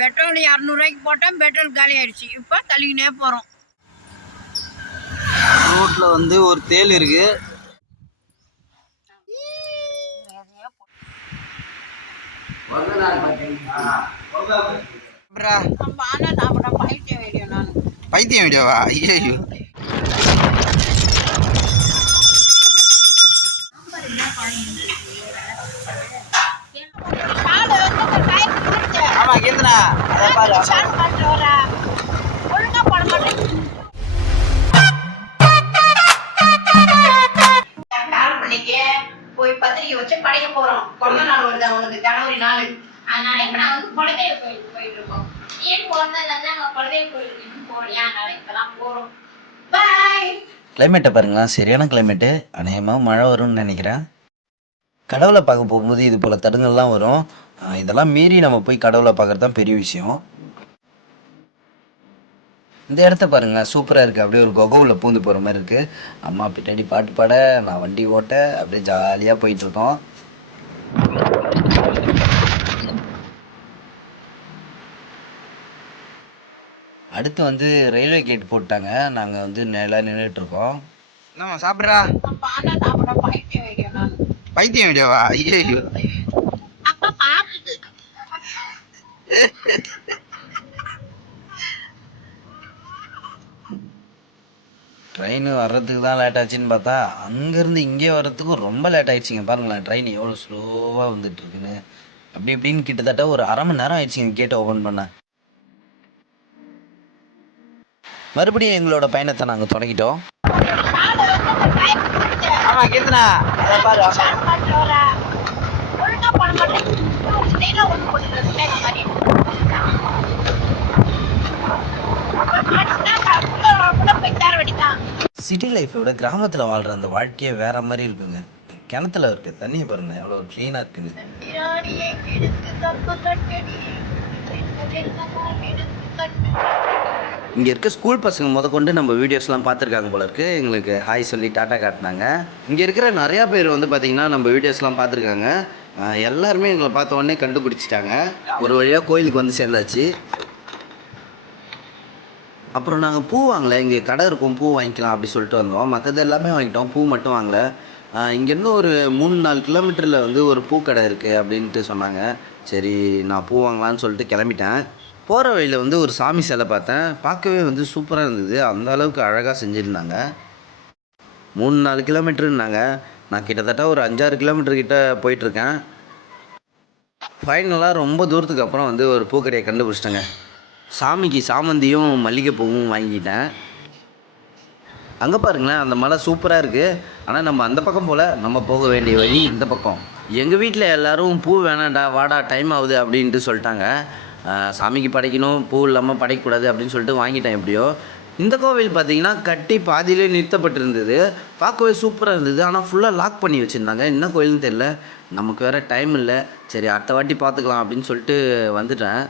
Petrol இரநூறுவாய்க்கு போட்டோம் petrol காலி ஆயிடுச்சு. இப்போ தள்ளிக்கினே போகிறோம் ரோட்ல வந்து ஒரு தேல் இருக்கு. அப்புறா, நம்ம ஆனால் சாப்பிட பைத்தியம் வீடியோ நான். பைத்தியம் வீடியோவா ஐயோ போய் பத்திரிக்கை வச்சு படைக்க போறோம் பிறந்த நாள் வருது அவனுக்கு ஜனவரி நாலு அதனால இப்ப நான் வந்து குலதெய்வ கோயிலுக்கு போயிட்டு இருக்கோம் ஏன் பிறந்ததுல இருந்து குலதெய்வ கோயிலுக்கு இன்னும் போகலையா அதனால இப்பதான் போறோம் பாய் கிளைமேட்டை பாருங்களேன் சரியான கிளைமேட்டு அநேகமாக மழை வரும்னு நினைக்கிறேன். கடவுளை பார்க்க போகும்போது இது போல் தடுங்கள்லாம் வரும். இதெல்லாம் மீறி நம்ம போய் கடவுளை பார்க்கறது தான் பெரிய விஷயம். இந்த இடத்த பாருங்களேன் சூப்பராக இருக்குது அப்படியே ஒரு கொகவுல பூந்து போகிற மாதிரி இருக்குது அம்மா பின்னாடி பாட்டு பாட நான் வண்டி ஓட்ட அப்படியே ஜாலியாக போயிட்டுருக்கோம். அடுத்து வந்து ரயில்வே கேட் போட்டாங்க. நாங்கள் வந்து நேராக நின்றுட்டுருக்கோம் சாப்பிட்றா? நம்ம ஆனால் சாப்பிட பைத்தியம் வீடியோவா ஐயோ ட்ரெயின் வர்றதுக்கு தான் லேட் ஆச்சுன்னு பார்த்தா அங்கேருந்து இங்கே வர்றதுக்கும் ரொம்ப லேட் ஆயிடுச்சுங்க. பாருங்களேன் ட்ரெயின் எவ்வளோ ஸ்லோவாக வந்துட்டு இருக்குன்னு அப்படி இப்படின்னு கிட்டத்தட்ட ஒரு அரை மணி நேரம் ஆயிடுச்சுங்க கேட்டை ஓப்பன் பண்ண. மறுபடியும் எங்களோட பயணத்தை நாங்கள் தொடங்கிட்டோம். கீர்த்தனா அதை பாரு. மாட்டேன் ஒன்று போட்டுக்கிறது மாதிரி சிட்டி லைஃப்பை விட கிராமத்தில் வாழ்கிற அந்த வாழ்க்கையே வேற மாதிரி இருக்குங்க. கிணத்துல இருக்கு தண்ணியை பாருங்க எவ்வளோ க்ளீனாக இருக்குங்க இங்கே இருக்க ஸ்கூல் பசங்க முத கொண்டு நம்ம வீடியோஸ்லாம் பார்த்துருக்காங்க போல இருக்கு. எங்களுக்கு ஹாய் சொல்லி டாட்டா காட்டினாங்க. இங்கே இருக்கிற நிறையா பேர் வந்து பார்த்தீங்கன்னா நம்ம வீடியோஸ்லாம் பார்த்துருக்காங்க. எல்லாருமே எங்களை பார்த்த உடனே கண்டுபிடிச்சிட்டாங்க. ஒரு வழியாக கோயிலுக்கு வந்து சேர்ந்தாச்சு. அப்புறம் நாங்கள் பூ வாங்கலை. இங்கே கடை இருக்கும் பூ வாங்கிக்கலாம் அப்படி சொல்லிட்டு வந்தோம். மற்றது எல்லாமே வாங்கிட்டோம். பூ மட்டும் வாங்கலை. இங்கேருந்து ஒரு மூணு நாலு கிலோமீட்டரில் வந்து ஒரு பூக்கடை இருக்குது அப்படின்ட்டு சொன்னாங்க. சரி நான் பூ வாங்கலான்னு சொல்லிட்டு கிளம்பிட்டேன். போகிற வழியில் வந்து ஒரு சாமி சிலை பார்த்தேன். பார்க்கவே வந்து சூப்பராக இருந்தது. அந்த அளவுக்கு அழகாக செஞ்சுருந்தாங்க. மூணு நாலு கிலோமீட்டருன்னாங்க. நான் கிட்டத்தட்ட ஒரு அஞ்சாறு கிலோமீட்டர் கிட்ட போயிட்டுருக்கேன். ஃபைனலாக ரொம்ப தூரத்துக்கு அப்புறம் வந்து ஒரு பூக்கடையை கண்டுபிடிச்சிட்டேங்க. சாமிக்கு சாமந்தியும் மல்லிகைப்பூவும் வாங்கிட்டேன் அங்கே பாருங்களேன் அந்த மலை சூப்பராக இருக்குது ஆனால் நம்ம அந்த பக்கம் போல் நம்ம போக வேண்டிய வழி இந்த பக்கம். எங்கள் வீட்டில் எல்லாரும் பூ வேணாம்டா வாடா டைம் ஆகுது அப்படின்ட்டு சொல்லிட்டாங்க. சாமிக்கு படைக்கணும் பூ இல்லாமல் படைக்கக்கூடாது அப்படின்னு சொல்லிட்டு வாங்கிட்டேன் எப்படியோ. இந்த கோவில் பார்த்தீங்கன்னா கட்டி பாதியிலே நிறுத்தப்பட்டிருந்தது. பார்க்கவே சூப்பராக இருந்தது. ஆனால் ஃபுல்லாக லாக் பண்ணி வச்சுருந்தாங்க. என்ன கோயில்னு தெரில நமக்கு வேறு டைம் இல்லை. சரி அடுத்த வாட்டி பார்த்துக்கலாம் அப்படின்னு சொல்லிட்டு வந்துட்டேன்.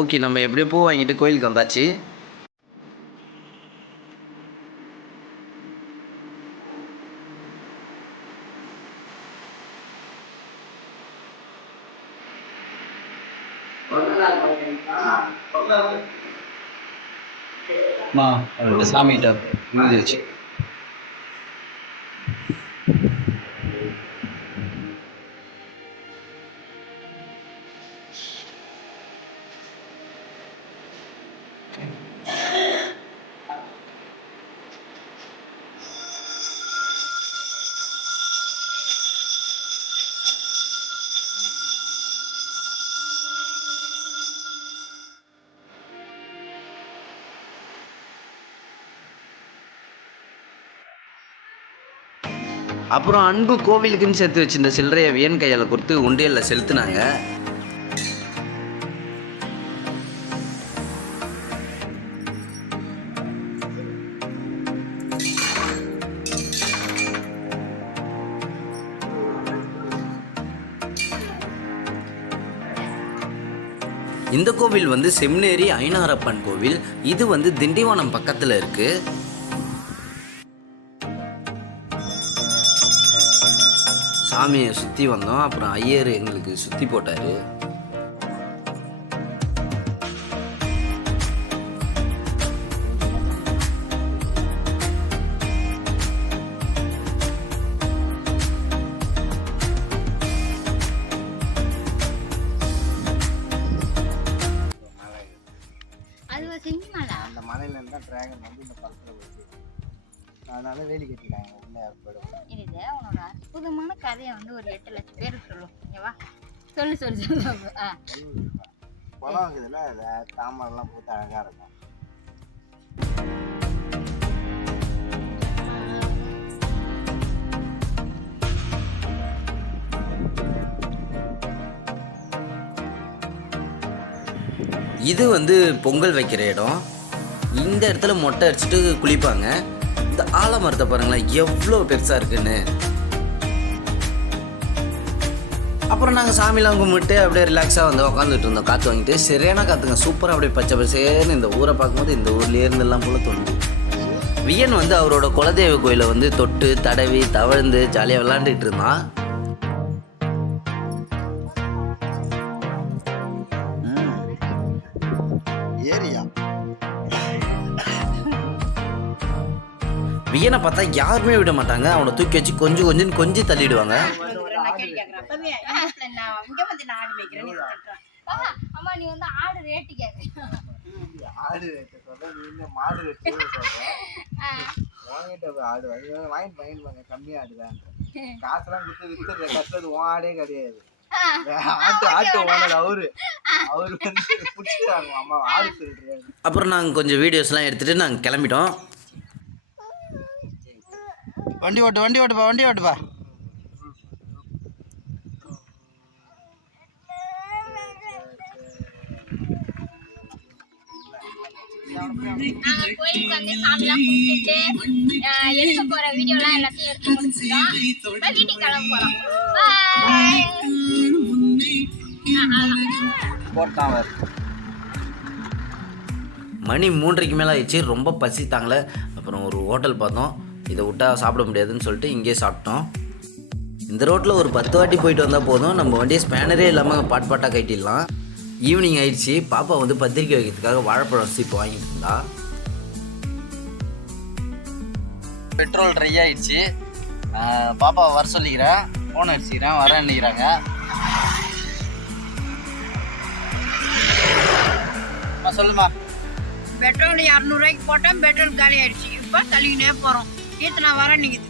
ஓகே நம்ம எப்படியோ பூ வாங்கிட்டு கோயிலுக்கு வந்தாச்சு. சாமிகிட்ட முடிஞ்சிருச்சு. அப்புறம் அன்பு கோவிலுக்குன்னு சேர்த்து வச்சிருந்த சில்லறையை வியன் கையால் கொடுத்து உண்டியலில் செலுத்தினாங்க. இந்த கோவில் வந்து செம்னேரி ஐநாரப்பன் கோவில். இது வந்து திண்டிவனம் பக்கத்தில் இருக்குது சாமியை சுற்றி வந்தோம். அப்புறம் ஐயர் எங்களுக்கு சுற்றி போட்டார். அந்த மலையில இருந்தா டிராகன் வந்து இந்த பழத்துல வச்சு அதனால வேலி கட்டிட்டாங்க உள்ள போயிடும் இது உன்னோட அற்புதமான கதையை வந்து ஒரு எட்டு லட்சம் பேருக்கு சொல்லும். இங்க வா. சொல்லு சொல்லு சொல்லு. ஆ. குளம் இருக்குதுல்ல அதில் தாமரைலாம் பூத்து அழகா இருக்கும். இது வந்து பொங்கல் வைக்கிற இடம். இந்த இடத்துல மொட்டை அடிச்சுட்டு குளிப்பாங்க. இந்த ஆலமரத்தை பாருங்களேன் எவ்வளோ பெருசாக இருக்குன்னு. அப்புறம் நாங்கள் சாமிலாம் கும்பிட்டு அப்படியே ரிலாக்ஸாக வந்து உட்காந்துட்டு இருந்தோம். காற்று வாங்கிட்டு சரியான காற்றுங்க சூப்பராக அப்படியே பச்சை பசேன்னு இந்த ஊரை பார்க்கும்போது இந்த ஊர்லேருந்து எல்லாம் போல தோணுது. வியன் வந்து அவரோட குலதெய்வ கோயிலை வந்து தொட்டு தடவி தவழ்ந்து ஜாலியாக விளாண்டுட்டு இருந்தான். வியனை பார்த்தா யாருமே விட மாட்டாங்க. அவனை தூக்கி வச்சு கொஞ்சம் கொஞ்சம் கொஞ்சம் தள்ளிடுவாங்க. அம்மா நீ வந்து ஆடு ரேட்டு கேட்க ஆடு வைக்க சொல்ற நீ இன்னும் மாடு சொல்ற வாங்கிட்டு ஆடு வாங்கி வாங்கிட்டு வாங்கிட்டு வாங்க கம்மியா ஆடு வேண்டாம் காசெல்லாம் கொடுத்து வித்துற கஷ்டது உன் ஆடே கிடையாது அப்புறம் நாங்கள் கொஞ்சம் வீடியோஸ்லாம் எடுத்துகிட்டு நாங்கள் கிளம்பிட்டோம். வண்டி ஓட்டு வண்டி ஓட்டுப்பா வண்டி ஓட்டுப்பா. நாங்க கோயிலுக்கு வந்து சாமிலாம் எடுக்க போற வீடியோலாம் எல்லாத்தையும் எடுத்து முடிச்சிட்டோம் வீட்டுக்கு கிளம்ப போறோம் மணி மூன்றைக்கு மேலே ஆயிடுச்சு ரொம்ப பசி தாங்கல அப்புறம் ஒரு ஹோட்டல் பார்த்தோம். இதை விட்டா சாப்பிட முடியாதுன்னு சொல்லிட்டு இங்கேயே சாப்பிட்டோம். இந்த ரோட்டில் ஒரு பத்து வாட்டி போயிட்டு வந்தால் போதும். நம்ம வண்டியை ஸ்பேனரே இல்லாமல் பாட் பாட்டாக கட்டிடலாம். ஈவினிங் ஆயிடுச்சு. பாப்பா வந்து பத்திரிக்கை வைக்கிறதுக்காக வாழைப்பழம் சீப்பு வாங்கிட்டு இருந்தா. பெட்ரோல் ட்ரை ஆயிடுச்சு. பாப்பா வர சொல்லிக்கிறேன் ஃபோன் அடிச்சுக்கிறேன் வரேன்னுக்கிறாங்க சொல்லுமா பெட்ரோல் இரநூறுவாய்க்கு போட்டேன் பெட்ரோல் காலி ஆயிடுச்சு. இப்போ தள்ளிக்கினே போகிறோம் கீர்த்தனா நான் வரேன் நிக்குது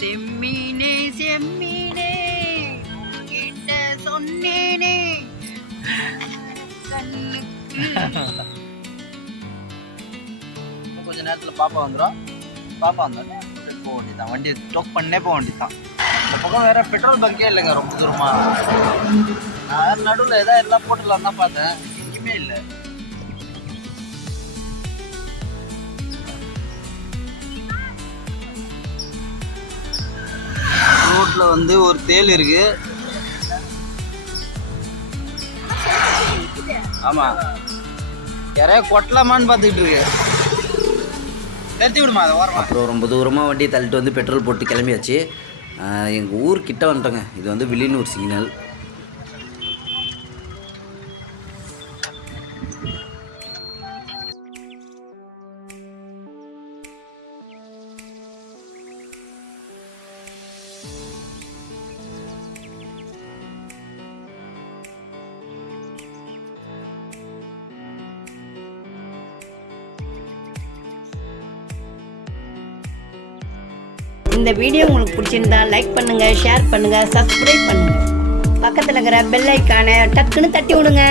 செம்மீனே செம்மீனே கிட்ட சொன்னேனே. கொஞ்ச நேரத்தில் பாப்பா வந்துடும் பாப்பா வந்தோடனே போக வேண்டியதான் வண்டியை ஸ்டோக் பண்ணே போக வேண்டியதான் இந்த பக்கம் வேற பெட்ரோல் பங்கே இல்லைங்க ரொம்ப தூரமா. நான் நடுவில் ஏதாவது எல்லாம் போட்டுலாம் தான் பார்த்தேன். எங்கேயுமே இல்லை. ரோட்ல வந்து ஒரு தேல் இருக்கு. ஆமாம் யாரையா கொட்டலாமான்னு பார்த்துக்கிட்டு இருக்கு. நிறுத்தி விடுமா அதை அப்புறம் ரொம்ப தூரமாக வண்டியை தள்ளிட்டு வந்து பெட்ரோல் போட்டு கிளம்பியாச்சு. எங்கள் ஊர் கிட்ட வந்துட்டோங்க. இது வந்து வில்லியனூர் சிக்னல் இந்த வீடியோ உங்களுக்கு பிடிச்சிருந்தா லைக் பண்ணுங்கள் ஷேர் பண்ணுங்கள் சப்ஸ்கிரைப் பண்ணுங்கள் பக்கத்தில் இருக்கிற பெல் ஐக்கானை டக்குன்னு தட்டி விடுங்க.